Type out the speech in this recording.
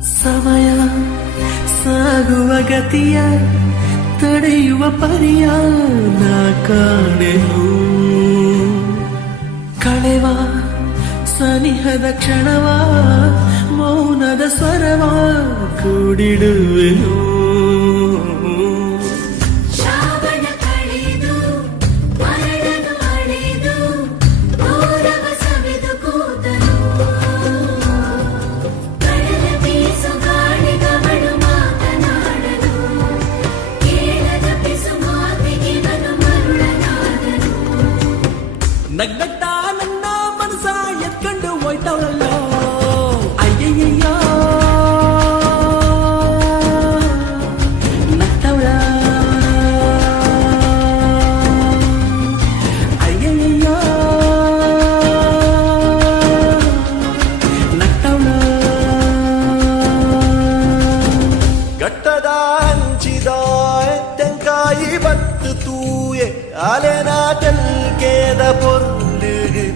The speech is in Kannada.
ಸಮಯ ಸಾಗುವ ಗತಿಯ ತಡೆಯುವ ಪರಿಯ ನಾ ಕಾಣೆನು ಕಳೆವ ಸನಿಹದ ಕ್ಷಣವ ಮೌನದ ಸ್ವರವ ಕೂಡಿಡುವೆನು ನಗ್ನಗ್ತ ನನ್ನ ಮನಸ ಎತ್ಕೊಂಡು ಹೋಯ್ತವಳಲ್ಲೋ ಅಯ್ಯಯ್ಯೋ ನಗ್ತವಳ ಅಯ್ಯಯ್ಯೋ ನಗ್ತವಳ ಗಟ್ಟದ ಹಂಚಿದ ತೆಂಕಾಯಿ ಬತ್ತು ತೂಯೆ ಅಲೆನ ತೆಲ್ಕೇದ பொருளுகு